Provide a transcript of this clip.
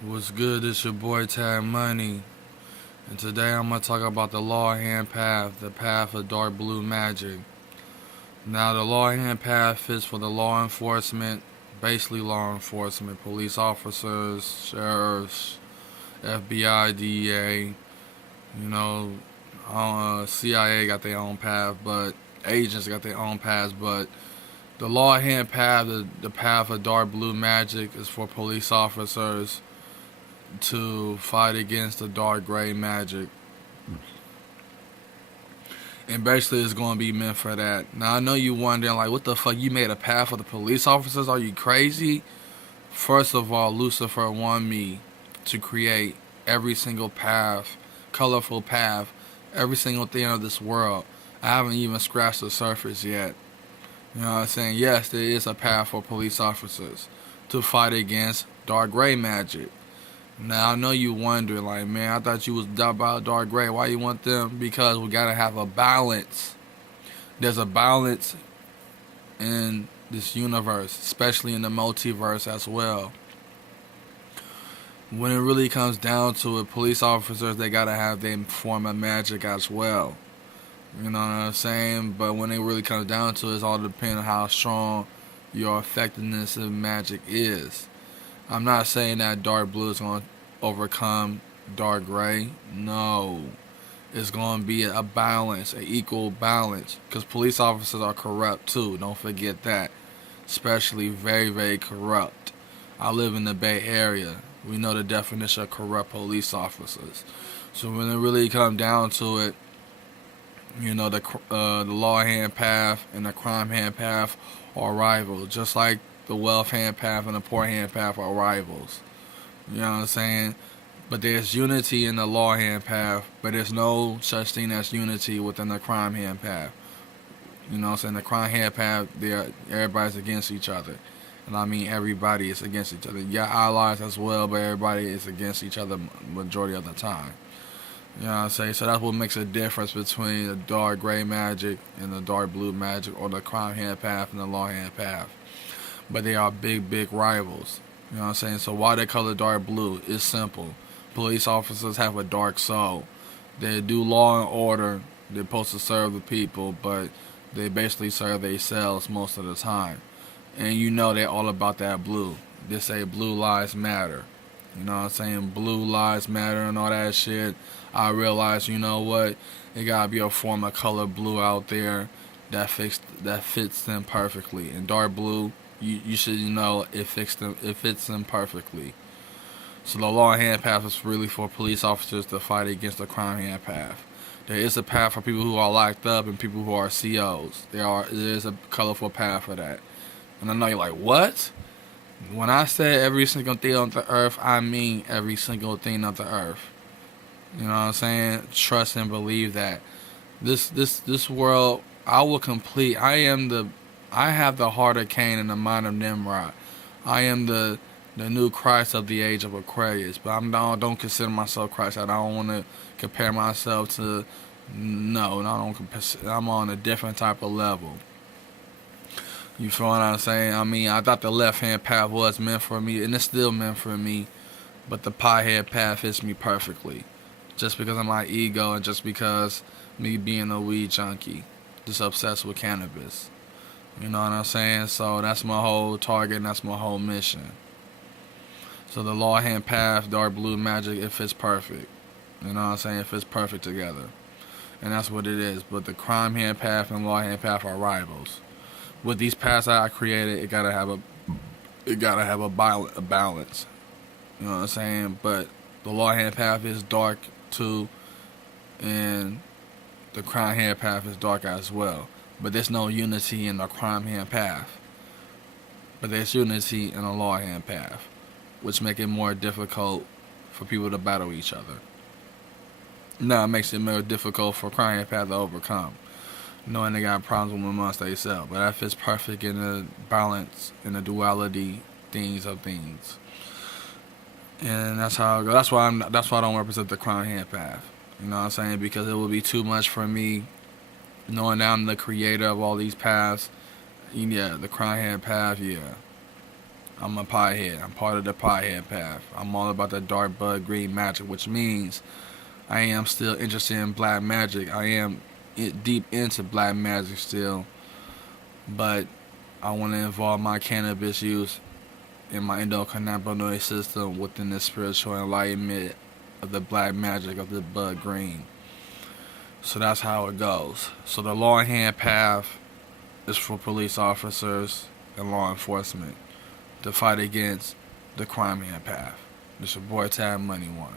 What's good? It's your boy Tag Money, and today I'm gonna talk about the law hand path, the path of dark blue magic. Now, the law hand path fits for the law enforcement, basically law enforcement, police officers, sheriffs, FBI, DEA. You know, CIA got their own path, but agents got their own paths. But the law hand path, the path of dark blue magic, is for police officers to fight against the dark gray magic. And basically it's going to be meant for that. Now I know you wondering like, what the fuck, you made a path for the police officers? Are you crazy? First of all, Lucifer wanted me to create every single path, colorful path, every single thing of this world. I haven't even scratched the surface yet. You know what I'm saying? Yes, there is a path for police officers to fight against dark gray magic. Now I know you wondering, like, man, I thought you was about dark gray. Why you want them? Because we gotta have a balance. There's a balance in this universe, especially in the multiverse as well. When it really comes down to it, police officers, they gotta have their form of magic as well. You know what I'm saying? But when it really comes down to it, it's all depending on how strong your effectiveness of magic is. I'm not saying that dark blue is going to overcome dark gray. No. It's going to be a balance, an equal balance. Because police officers are corrupt too. Don't forget that. Especially very, very corrupt. I live in the Bay Area. We know the definition of corrupt police officers. So when it really comes down to it, you know, the law hand path and the crime hand path are rivals. Just like the wealth hand path and the poor hand path are rivals. You know what I'm saying? But there's unity in the law hand path, but there's no such thing as unity within the crime hand path. You know what I'm saying? The crime hand path, everybody's against each other. And I mean everybody is against each other. You got allies as well, but everybody is against each other majority of the time. You know what I'm saying? So that's what makes a difference between the dark gray magic and the dark blue magic, or the crime hand path and the law hand path. But they are big, big rivals. You know what I'm saying? So why they color dark blue? It's simple. Police officers have a dark soul. They do law and order. They're supposed to serve the people, but they basically serve themselves most of the time. And you know they're all about that blue. They say blue lives matter. You know what I'm saying? Blue lives matter and all that shit. I realize, you know what? It gotta be a form of color blue out there that fits them perfectly. And dark blue, you should know it fits them perfectly. So the law hand path is really for police officers to fight against the crime hand path. There is a path for people who are locked up and people who are COs. There is a colorful path for that. And I know you're like, what? When I say every single thing on the earth, I mean every single thing on the earth. You know what I'm saying? Trust and believe that. This world, I will complete. I have the heart of Cain and the mind of Nimrod. I am the new Christ of the age of Aquarius. But I don't consider myself Christ. I don't want to compare myself to. No, I don't compare. I'm on a different type of level. You feel what I'm saying? I mean, I thought the left hand path was meant for me, and it's still meant for me. But the pie head path fits me perfectly. Just because of my ego and just because me being a weed junkie. Just obsessed with cannabis. You know what I'm saying? So that's my whole target and that's my whole mission. So the law hand path, dark blue magic, it fits perfect. You know what I'm saying? It fits perfect together. And that's what it is. But the crime hand path and law hand path are rivals. With these paths that I created, it gotta have a balance. You know what I'm saying? But the law hand path is dark too, and the crime hand path is dark as well. But there's no unity in the crime hand path. But there's unity in the law hand path, which make it more difficult for people to battle each other. Now it makes it more difficult for crime hand path to overcome, knowing they got problems with amongst themselves. But that fits perfect in the balance, in the duality things of things. And that's how I go. That's why I don't represent the crime hand path. You know what I'm saying? Because it would be too much for me, knowing that I'm the creator of all these paths. Yeah, the crime hand path, yeah. I'm a piehead. I'm part of the piehead path. I'm all about the dark bud green magic, which means I am still interested in black magic. I am deep into black magic still, but I want to involve my cannabis use in my endocannabinoid system within the spiritual enlightenment of the black magic of the bud green. So that's how it goes. So the law in hand path is for police officers and law enforcement to fight against the crime hand path. It's your boy Tab Money One.